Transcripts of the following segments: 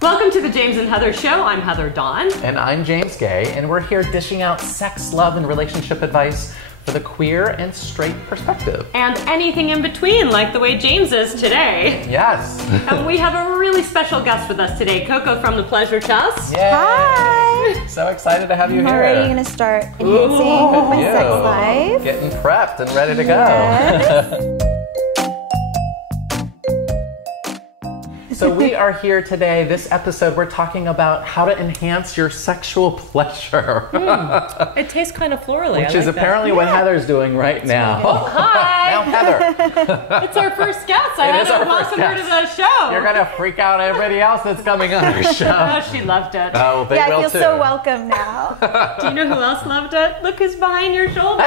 Welcome to the James and Heather Show. I'm Heather Dawn. And I'm James Guay, and we're here dishing out sex, love, and relationship advice for the queer and straight perspective. And anything in between, like the way James is today. Yes. And we have a really special guest with us today, Coco from the Pleasure Chest. Yay. Hi! So excited to have you I'm here. already going to start enhancing my sex life. Getting prepped and ready to go. Yes. So we are here today. This episode, we're talking about how to enhance your sexual pleasure. It tastes kind of florally. Which is apparently what Heather's doing right now. Hi! Now, Heather. It's our first guest. I had to welcome her to the show. You're going to freak out everybody else that's coming on your show. Oh, she loved it. Oh, they will I feel too. so welcome now. Do you know who else loved it? Look who's behind your shoulder.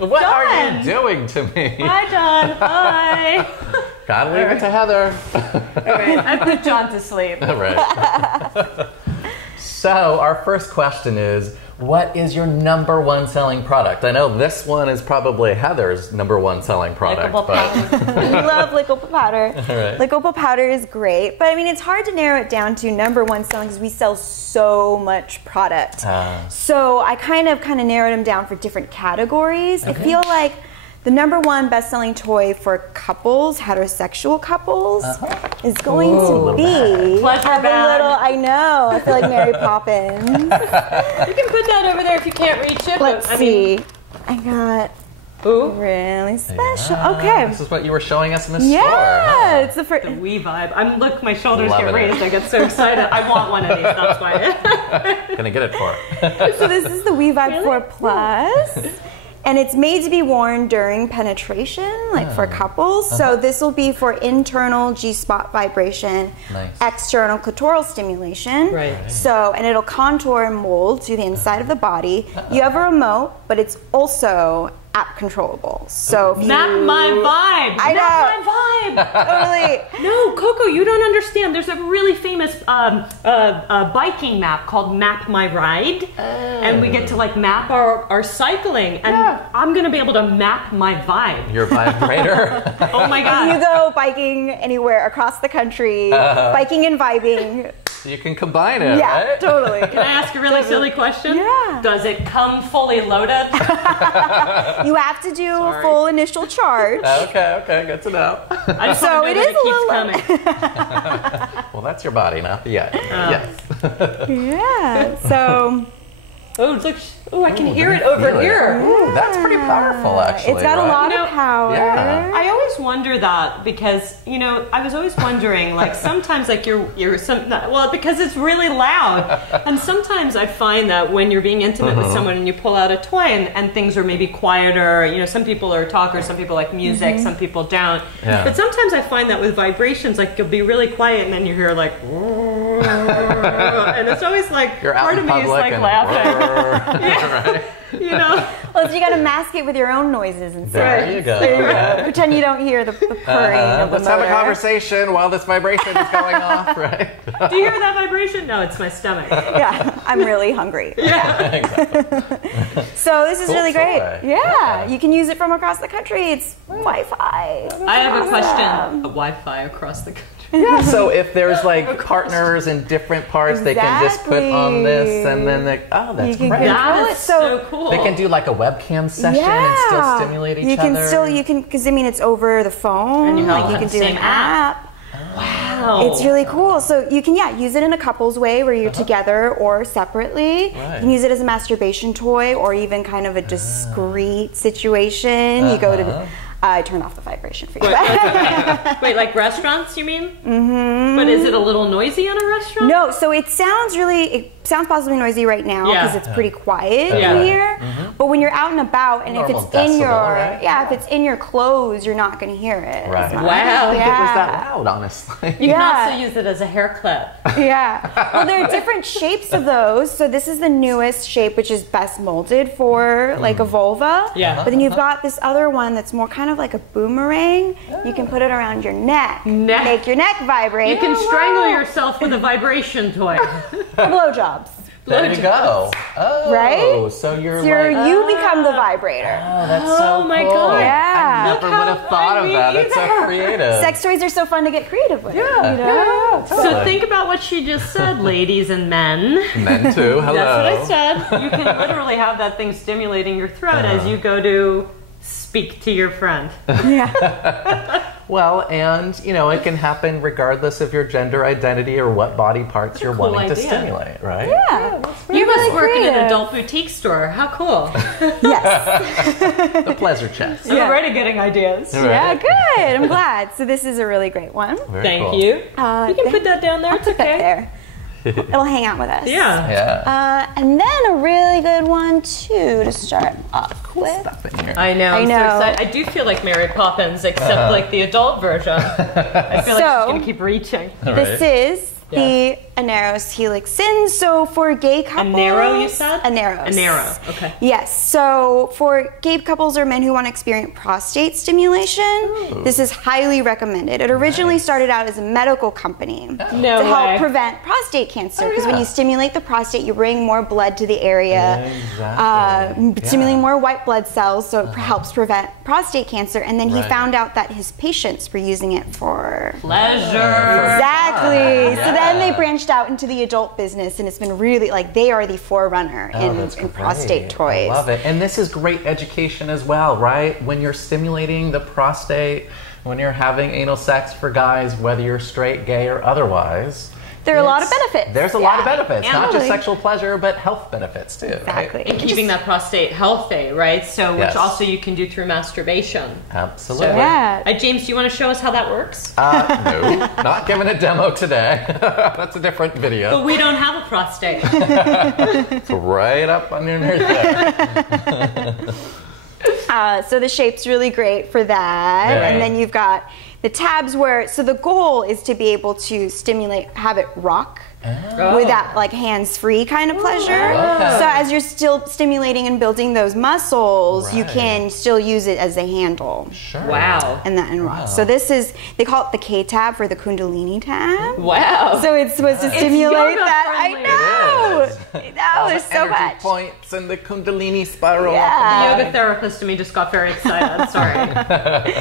What John. are you doing to me? Hi, John. Hi. Gotta leave it to Heather. All right, I put John to sleep. All right. So our first question is, what is your number one selling product? I know this one is probably Heather's number one selling product. Lickable powder. We love lickable powder. Right. Lickable powder is great, but I mean, it's hard to narrow it down to number one selling because we sell so much product. So I kind of narrowed them down for different categories. Okay. I feel like the number one best-selling toy for couples, heterosexual couples, is going to be Pleasure have bag. a little. I know. I feel like Mary Poppins. You can put that over there if you can't reach it. Let's see. I got really special. Yeah, Okay. This is what you were showing us in the store. Yeah, it's the first. The Wii vibe. Look, my shoulders Loving get raised. I get so excited. I want one of these. That's why. Gonna get it for her. So this is the Wii Vibe 4 Plus. And it's made to be worn during penetration, like for couples. So this will be for internal G-spot vibration, external clitoral stimulation. Right. So, and it'll contour and mold to the inside of the body. You have a remote, but it's also app controlable. So if you... Map my vibe. I Map my vibe. Totally. No, Coco, you don't understand. There's a really famous biking map called Map My Ride. And we get to like map our cycling. And I'm going to be able to map my vibe. Your vibrator. Oh my God. You go biking anywhere across the country, biking and vibing. You can combine it, Yeah, right? totally. Can I ask a really silly question? Yeah. Does it come fully loaded? You have to do a full initial charge. Okay, good to know. I just So want to know it that is it keeps coming. Well, that's your body, not the yet. Yes. Yeah. So Oh, look. Oh, I can hear it over here. Ooh, that's pretty powerful, actually. it's got a lot of power. Yeah. I always wonder that because, you know, I was always wondering, like, sometimes, like, because it's really loud. And sometimes I find that when you're being intimate with someone and you pull out a toy and things are maybe quieter, you know, some people are talkers, some people like music, some people don't. Yeah. But sometimes I find that with vibrations, like, you'll be really quiet and then you hear, like, and it's always like, You're out part in of me is public like and laughing. Right. You know? Well, so you got to mask it with your own noises instead. There you go. So you pretend you don't hear the purring of the Let's have a motor. conversation while this vibration is going off, right? Do you hear that vibration? No, it's my stomach. Yeah, I'm really hungry. Exactly. So this is Cool really great. toy. Yeah, you can use it from across the country. It's Wi-Fi. I have a question. Wi-Fi across the country. Yeah, so if there's like partners in different parts, they can just put on this and then they, that's You can great. control That it. is so cool. They can do like a webcam session and still stimulate each other. You can, because I mean, it's over the phone. And you have like you the can do same an app. Wow. It's really cool. So you can, use it in a couples way where you're together or separately. Right. You can use it as a masturbation toy or even kind of a discreet situation. You go to, I turn off the vibration for you. Wait, like restaurants, you mean? Mm-hmm. But is it a little noisy in a restaurant? No, so it sounds possibly noisy right now because it's pretty quiet in here. But when you're out and about, and Normal if it's in decibel, your right? if it's in your clothes, you're not going to hear it. Right. as much. Wow. It was that loud, honestly. You can also use it as a hair clip. Yeah. Well, there are different shapes of those. So this is the newest shape, which is best molded for like a vulva. Yeah. But then you've got this other one that's more kind of like a boomerang. You can put it around your neck. Make your neck vibrate. You can strangle yourself with a vibration toy. For blowjobs. There you go. Oh, right? So you're you become the vibrator. Oh, that's so my cool. God. Yeah. I never would have thought of that. It's so creative. Sex toys are so fun to get creative with. Yeah. You know? Totally. So think about what she just said, ladies and men. Men too. Hello. That's what I said. You can literally have that thing stimulating your throat as you go to speak to your friend. Yeah. Well, and it can happen regardless of your gender identity or what body parts you're cool wanting to idea. stimulate, right? Yeah. You must work in an creative. adult boutique store. How cool. Yes. The pleasure chest. I'm already getting ideas. Right. Yeah, good. I'm glad. So this is a really great one. Very Thank cool. you. You can put that down there. I'll It's put that okay. there. It'll hang out with us. Yeah. Yeah. And then a really good one too to start off with. Stuff in here. I know. I'm so excited. I do feel like Mary Poppins, except like the adult version. I feel like she's going to keep reaching. This is the Aneros Helixin. So for gay couples, Anero, you said? Aneros. Anero. Okay. Yes. So for gay couples or men who want to experience prostate stimulation, this is highly recommended. It originally started out as a medical company to help prevent prostate cancer because when you stimulate the prostate, you bring more blood to the area, stimulating more white blood cells, so it helps prevent prostate cancer. And then he found out that his patients were using it for pleasure. Exactly. So then they branched out into the adult business, and it's been really they are the forerunner in prostate toys. I love it. And this is great education as well, right? When you're stimulating the prostate, when you're having anal sex for guys, whether you're straight, gay, or otherwise. There are a lot of benefits. There's a lot of benefits, And not just sexual pleasure, but health benefits too. Exactly. Right? And keeping that prostate healthy, right? So, which also you can do through masturbation. Absolutely. Yeah. James, do you want to show us how that works? No, not giving a demo today. That's a different video. But we don't have a prostate. It's right up underneath there. So the shape's really great for that. Right. And then you've got the tabs so the goal is to be able to have it rock with that hands-free kind of pleasure. Okay. So as you're still stimulating and building those muscles, you can still use it as a handle. Sure. Wow. And rock. So they call it the K tab for the Kundalini tab. Wow. So it's supposed to stimulate that. I friendly. know. It is. I know. There's so energy much. points and the Kundalini spiral. Yeah. The yoga therapist in me just got very excited. Sorry.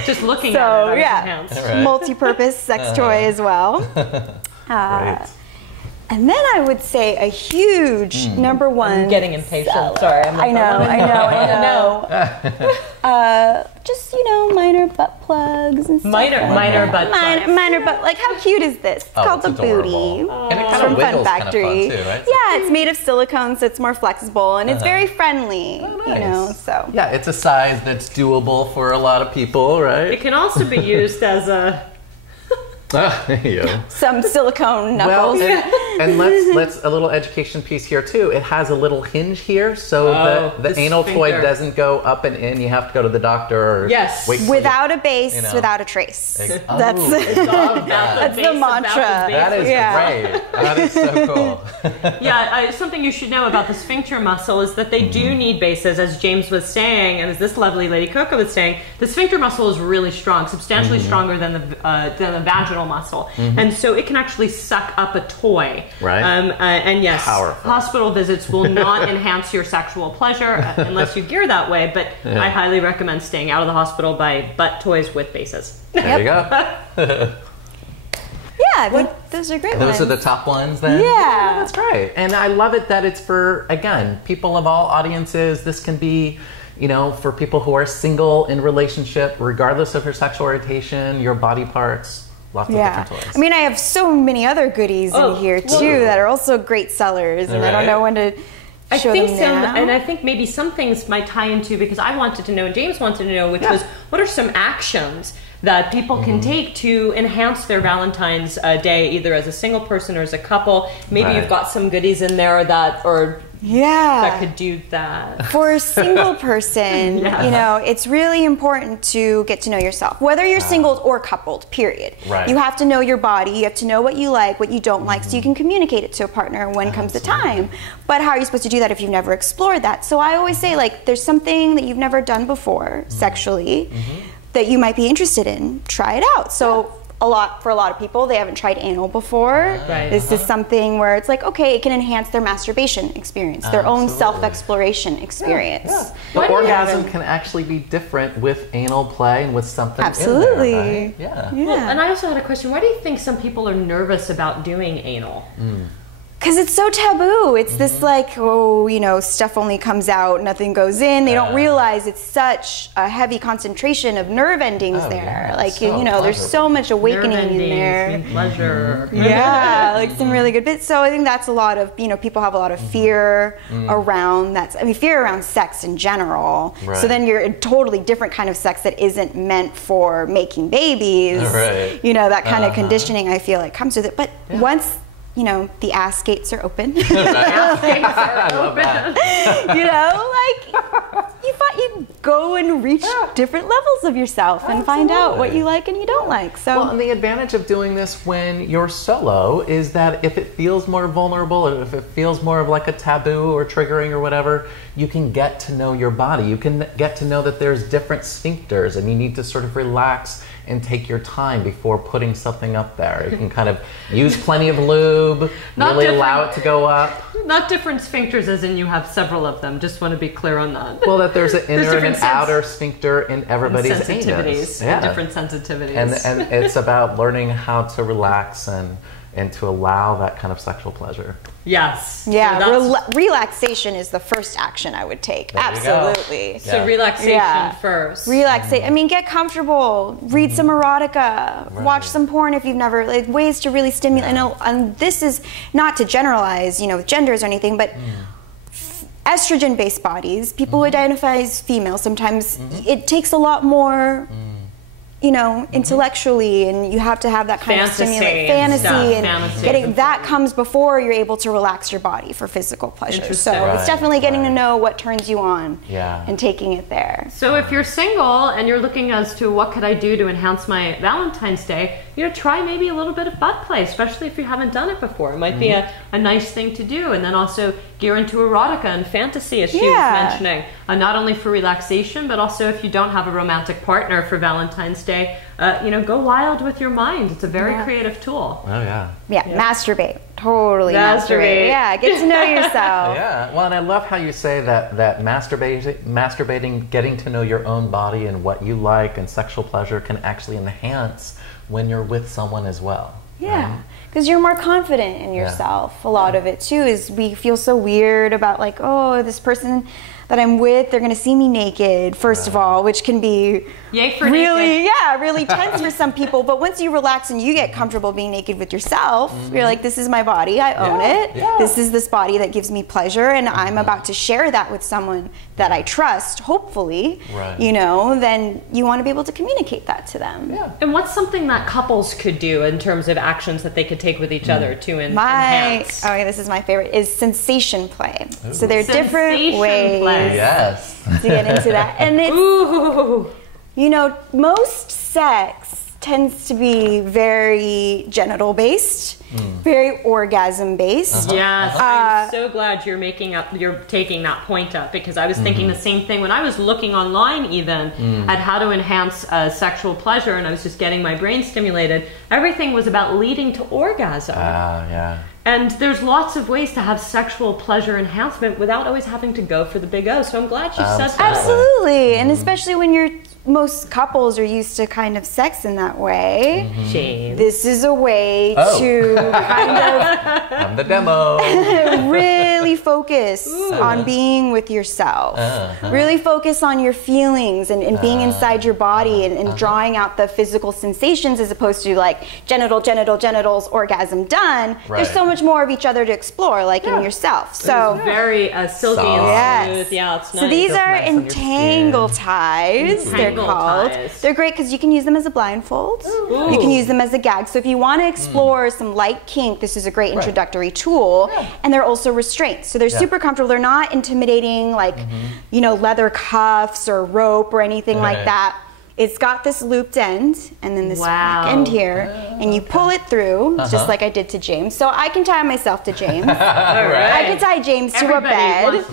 Just looking at it, So I was yeah, enhanced. multi-purpose sex toy as well. Great. And then I would say a huge number one. I'm getting impatient. seller. Sorry. I'm like, I know. Just minor butt plugs and stuff. Minor butt plugs. Minor butt. How cute is this? It's called it's the adorable. booty. And it It's kind from of Fun wiggles Factory. kind of fun too, right? Yeah, it's made of silicone, so it's more flexible, and it's very friendly. Nice. So yeah, it's a size that's doable for a lot of people, right? It can also be used as a... There you go. some silicone knuckles. Well, and let's a little education piece here too. It has a little hinge here, so the anal toy sphincter. doesn't go up and in. You have to go to the doctor. Or Yes. wait till Without a base, without a trace. That's That's the mantra. That is great. That is so cool. Yeah, something you should know about the sphincter muscle is that they do need bases, as James was saying, and as this lovely lady Coco was saying. The sphincter muscle is really strong, substantially stronger than the vaginal muscle, and so it can actually suck up a toy. Right. And yes, Powerful. hospital visits will not enhance your sexual pleasure unless you gear that way. But I highly recommend staying out of the hospital by butt toys with bases. There you go. Yeah, I think those are great Those ones. are the top ones then? Yeah. That's great. And I love it that it's for, again, people of all audiences. This can be, for people who are single in relationship, regardless of your sexual orientation, your body parts, lots of different toys. I mean, I have so many other goodies in here too that are also great sellers, and I don't know when to show them now. And I think maybe some things might tie into, because I wanted to know and James wanted to know, which was, what are some actions that people can take to enhance their Valentine's Day, either as a single person or as a couple? Maybe you've got some goodies in there that could do that. For a single person, it's really important to get to know yourself, whether you're single or coupled, period. Right. You have to know your body, you have to know what you like, what you don't like, so you can communicate it to a partner when comes the time. But how are you supposed to do that if you've never explored that? So I always say, there's something that you've never done before sexually that you might be interested in. Try it out. So for a lot of people, they haven't tried anal before. Right. This is something where it's like, okay, it can enhance their masturbation experience, their own self-exploration experience. The orgasm can actually be different with anal play and with something Absolutely. in there, right? Yeah. Well, and I also had a question. Why do you think some people are nervous about doing anal? Because it's so taboo. It's this like, oh, you know, stuff only comes out, nothing goes in. They don't realize it's such a heavy concentration of nerve endings there. Yeah, like, so you know, there's so much awakening in there. Pleasure. Yeah, like some really good bits. So I think that's a lot of, you know, people have a lot of fear around that. I mean, fear around sex in general. Right. So then you're a totally different kind of sex that isn't meant for making babies. Right. You know, that kind of conditioning I feel like comes with it. But once, you know, the ass gates are open. I love that. You know, like you go and reach different levels of yourself and find out what you like and you don't like. So, well, and the advantage of doing this when you're solo is that if it feels more vulnerable, or if it feels more of like a taboo or triggering or whatever, you can get to know your body. You can get to know that there's different sphincters, and you need to sort of relax and take your time before putting something up there. You can kind of use plenty of lube, really allow it to go up. Not different sphincters as in you have several of them. Just want to be clear on that. Well, that there's an inner and an outer sphincter in everybody's sensitivities. anus. Yeah. Different sensitivities. And it's about learning how to relax and to allow that kind of sexual pleasure. Yes. yeah, So, relaxation is the first action I would take. There you go. Absolutely. so relaxation first. I mean, get comfortable, read some erotica, watch some porn if you've never, like ways to really stimulate. And this is not to generalize, you know, with genders or anything, but estrogen-based bodies, people who identify as female, sometimes it takes a lot more, you know, intellectually, and you have to have that kind of fantasy and getting that comes before you're able to relax your body for physical pleasure. So it's definitely getting to know what turns you on and taking it there. So if you're single and you're looking as to what could I do to enhance my Valentine's Day, you know, try maybe a little bit of butt play, especially if you haven't done it before. It might be a nice thing to do. And then also gear into erotica and fantasy, as she was mentioning. Not only for relaxation, but also if you don't have a romantic partner for Valentine's Day, you know, go wild with your mind. It's a very creative tool. Oh, yeah. Yeah, masturbate. Totally masturbate. Yeah, get to know yourself. Well, and I love how you say that masturbating, getting to know your own body and what you like and sexual pleasure can actually enhance when you're with someone as well. Yeah, because you're more confident in yourself. A lot of it too is we feel so weird about like, oh, this person that I'm with, they're gonna see me naked, first of all, which can be really tense for some people. But once you relax and you get comfortable being naked with yourself, you're like, this is my body, I own it. This is this body that gives me pleasure, and I'm about to share that with someone that I trust, hopefully, you know, then you want to be able to communicate that to them. And what's something that couples could do in terms of actions that they could take with each other to enhance? This is my favorite, is sensation play. So there are different ways to get into that. And it's, you know, most sex tends to be very genital based, very orgasm based. Yes, I'm so glad you're taking that point up, because I was thinking the same thing when I was looking online even at how to enhance sexual pleasure, and I was just getting my brain stimulated. Everything was about leading to orgasm. And there's lots of ways to have sexual pleasure enhancement without always having to go for the big O. So I'm glad you said that. Absolutely. And especially when most couples are used to kind of sex in that way. This is a way to kind of on the demo really focus on being with yourself. Really focus on your feelings and being inside your body and drawing out the physical sensations, as opposed to like genitals, orgasm done. There's so much more of each other to explore, like in yourself. So it's very silky and smooth. Yeah, it's nice. So these are entangle ties. They're called. They're great because you can use them as a blindfold. You can use them as a gag. So if you want to explore some light kink, this is a great introductory tool. And they're also restraints. So they're super comfortable. They're not intimidating, like you know, leather cuffs or rope or anything like that. It's got this looped end and then this back end here, and you pull it through, just like I did to James. So I can tie myself to James. I can tie James to a bed.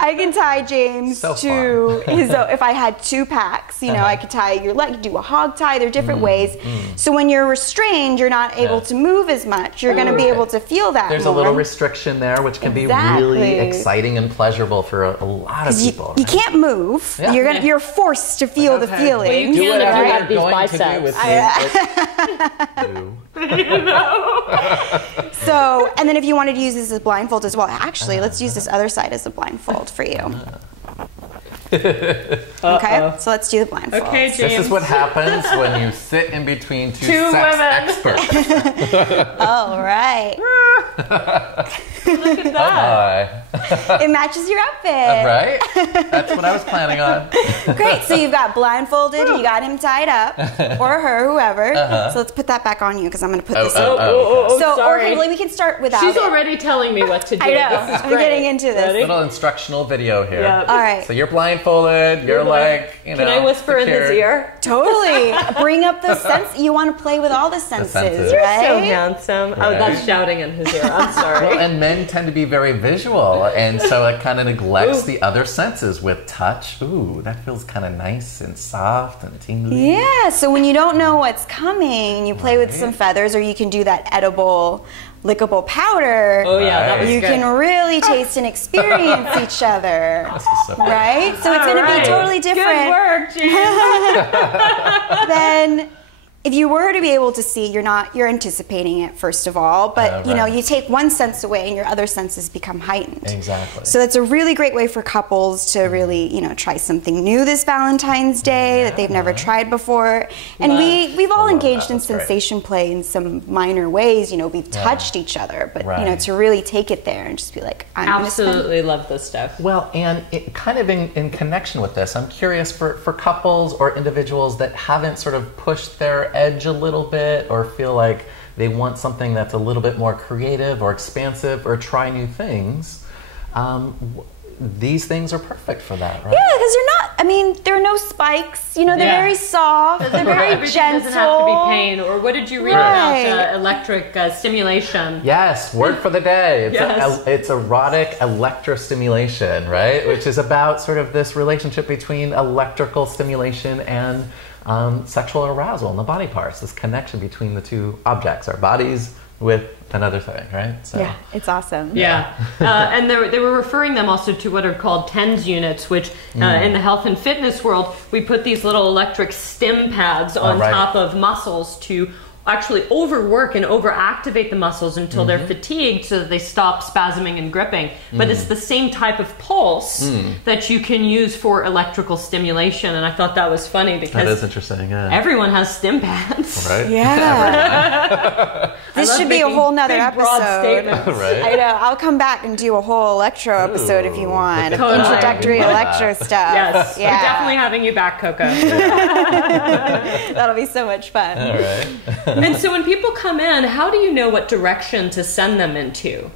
I can tie James to his. If I had 2 packs, you know, I could tie your leg, do a hog tie. There are different ways. So when you're restrained, you're not able to move as much. You're going to be able to feel that. There's a little restriction there, which can be really exciting and pleasurable for a lot of people. You can't move. You're forced to feel the feeling. Do whatever you have these biceps. So, and then if you wanted to use this as a blindfold as well, actually, let's use this other side as a blindfold for you. Okay, so let's do the blindfold. Okay, James. This is what happens when you sit in between two sex experts. All right. Look at that. It matches your outfit. Right? That's what I was planning on. Great. So you've got blindfolded, you got him tied up, or her, whoever. So let's put that back on you because I'm going to put this on. So, sorry. Okay, we can start without She's it. already telling me what to do. I know. This is I'm great. getting into this. Ready? Little instructional video here. Yep. All right. So you're blindfolded, you're like, you know. Can I whisper in his ear? Totally. Bring up the sense. You want to play with all the senses, right? So handsome. Oh, that's shouting in his ear. I'm sorry. Well, and men tend to be very visual, and so it kind of neglects the other senses with touch. Ooh, that feels kind of nice and soft and tingly. Yeah, so when you don't know what's coming, you play with some feathers, or you can do that edible, lickable powder. Oh yeah, that was You good. can really taste and experience each other. Right? So it's going to be totally different. Good work, James. Then if you were to be able to see, you're anticipating it first of all, but you know, you take one sense away and your other senses become heightened. Exactly. So that's a really great way for couples to really, you know, try something new this Valentine's Day that they've never tried before. And we've all engaged in sensation play in some minor ways. You know, we've touched each other, but you know, to really take it there and just be like, I'm absolutely love this stuff. Well, and it kind of in connection with this, I'm curious for couples or individuals that haven't sort of pushed their edge a little bit or feel like they want something that's a little bit more creative or expansive or try new things. These things are perfect for that, right? Yeah, because there are no spikes. You know, they're very soft. They're very gentle. Doesn't have to be pain. Or what did you read about electric stimulation? Yes, word for the day. It's erotic electrostimulation, right? Which is about sort of this relationship between electrical stimulation and sexual arousal in the body parts, this connection between the two objects, our bodies with another thing, right? So. Yeah, it's awesome. Yeah, and they were referring them also to what are called TENS units, which in the health and fitness world, we put these little electric stim pads on top of muscles to actually overwork and overactivate the muscles until they're fatigued so that they stop spasming and gripping. But it's the same type of pulse that you can use for electrical stimulation, and I thought that was funny because that is interesting. Yeah. Everyone has stim pads. Right? Yeah. This should be a whole nother episode. Right? I know. I'll come back and do a whole electro episode if you want. Totally. Introductory electro stuff. Yes. Yeah. We're definitely having you back, Coco. That'll be so much fun. All right. And so when people come in, how do you know what direction to send them into?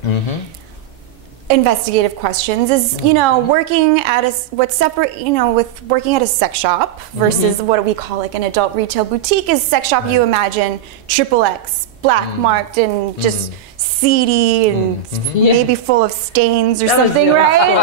Investigative questions is, you know, working at with working at a sex shop versus what we call like an adult retail boutique is sex shop. You imagine XXX, black marked and just seedy and maybe full of stains or something, right?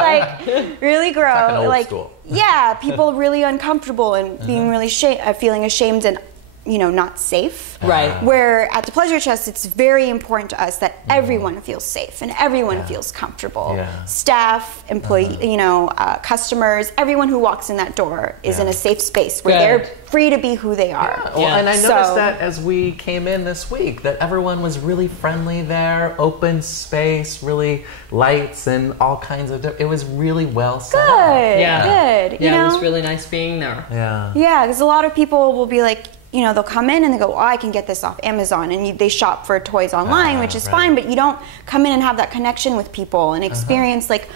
Like really gross. Like yeah, people really uncomfortable and being really feeling ashamed and, you know, not safe. Right. Where at the Pleasure Chest, it's very important to us that everyone feels safe and everyone feels comfortable. Yeah. Staff, employee, you know, customers, everyone who walks in that door is in a safe space where they're free to be who they are. Yeah. Well, and I noticed that as we came in this week, that everyone was really friendly there, open space, really lights and all kinds of it was really well set up. Good. Yeah. You know? It was really nice being there. Yeah. Yeah, because a lot of people will be like, you know, they'll come in and they go, oh, I can get this off Amazon, and they shop for toys online, which is fine, but you don't come in and have that connection with people and experience like,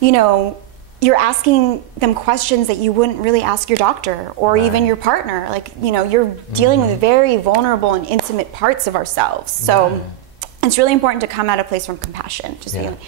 you know, you're asking them questions that you wouldn't really ask your doctor or even your partner. Like, you know, you're dealing with very vulnerable and intimate parts of ourselves. So it's really important to come at a place from compassion. Just being like,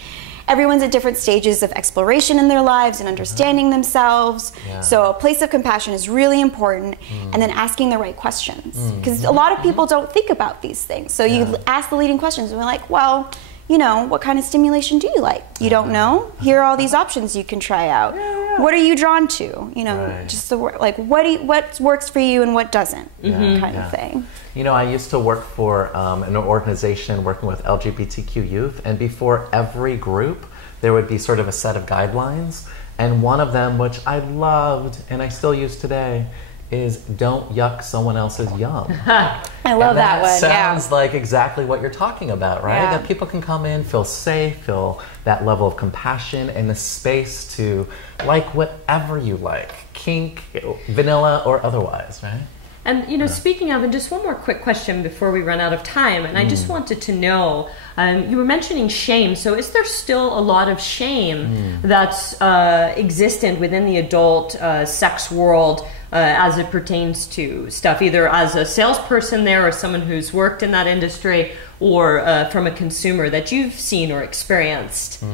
everyone's at different stages of exploration in their lives and understanding themselves. So a place of compassion is really important, and then asking the right questions, because a lot of people don't think about these things. So you ask the leading questions, and we're like, well, you know, what kind of stimulation do you like? You don't know? Here are all these options you can try out. What are you drawn to? You know, just the like, what works for you and what doesn't, kind of thing. You know, I used to work for an organization working with LGBTQ youth, and before every group, there would be sort of a set of guidelines. And one of them, which I loved and I still use today, is don't yuck someone else's yum. I love that one. Sounds like exactly what you're talking about, right? That people can come in, feel safe, feel that level of compassion and the space to like whatever you like, kink, vanilla, or otherwise, right? And, you know, speaking of, and just one more quick question before we run out of time, and I just wanted to know, you were mentioning shame, so is there still a lot of shame that's existent within the adult sex world as it pertains to stuff, either as a salesperson there or someone who's worked in that industry, or from a consumer that you've seen or experienced?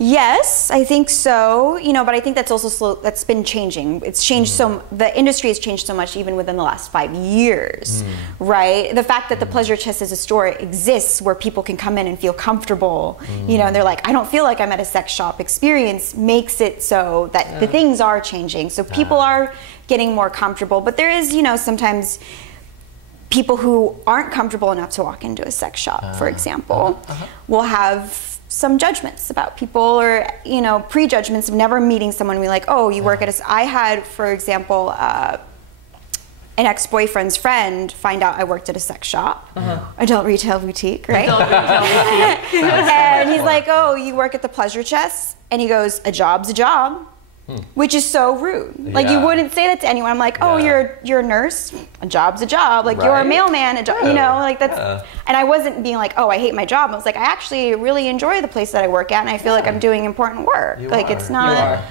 Yes, I think so. You know, but I think that's also that's been changing. It's changed the industry has changed so much even within the last 5 years, right? The fact that the Pleasure Chest as a store exists where people can come in and feel comfortable, you know, and they're like, I don't feel like I'm at a sex shop experience, makes it so that the things are changing. So people are getting more comfortable, but there is, you know, sometimes people who aren't comfortable enough to walk into a sex shop, for example, will have some judgments about people, or, you know, prejudgments of never meeting someone. We like, oh, you work at a, I had, for example, an ex-boyfriend's friend find out I worked at a sex shop, adult retail boutique, right? Adult retail boutique. And he's like, oh, you work at the Pleasure Chest? And he goes, a job's a job. Which is so rude. Like, you wouldn't say that to anyone. I'm like, oh, you're a nurse, a job's a job. Like, you're a mailman, a job, you know, like that's, and I wasn't being like, oh, I hate my job. I was like, I actually really enjoy the place that I work at, and I feel like I'm doing important work. It's not,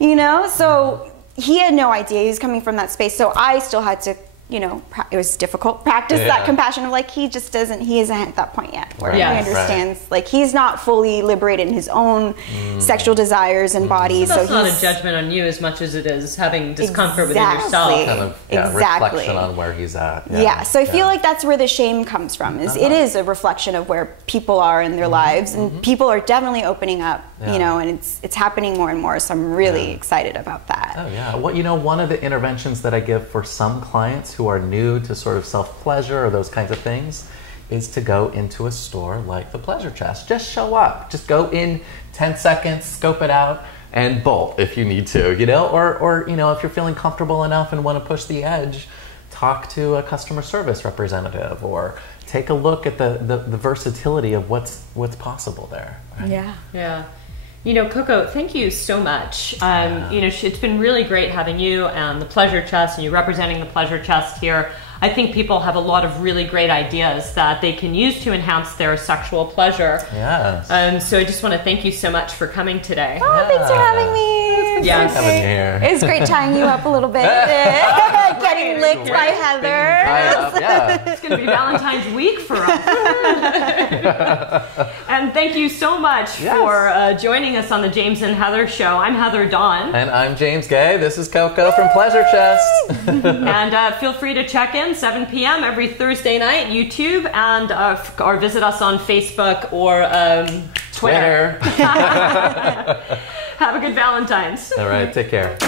you know, so he had no idea he was coming from that space. So I still had to, you know, it was difficult, practice that compassion of like, he just doesn't, he isn't at that point yet where he understands, like, he's not fully liberated in his own sexual desires and body. So that's not a judgment on you as much as it is having discomfort within yourself. Kind of, reflection on where he's at. So I feel like that's where the shame comes from, is it is a reflection of where people are in their lives, and people are definitely opening up, you know, and it's happening more and more, so I'm really excited about that. Well, you know, one of the interventions that I give for some clients who are new to sort of self-pleasure or those kinds of things is to go into a store like the Pleasure Chest. Just show up. Just go in 10 seconds, scope it out, and bolt if you need to, you know? Or you know, if you're feeling comfortable enough and want to push the edge, talk to a customer service representative, or take a look at the versatility of what's possible there. Right? You know, Coco, thank you so much. You know, it's been really great having you and the Pleasure Chest, and you representing the Pleasure Chest here. I think people have a lot of really great ideas that they can use to enhance their sexual pleasure. So I just want to thank you so much for coming today. Oh, thanks for having me. It was great tying you up a little bit. Getting licked by Heather. It's going to be Valentine's week for us. And thank you so much for joining us on the James and Heather Show. I'm Heather Dawn. And I'm James Guay. This is Coco from Pleasure Chest. And feel free to check in 7 p.m. every Thursday night, YouTube, and or visit us on Facebook or Twitter. Have a good Valentine's. All right, take care.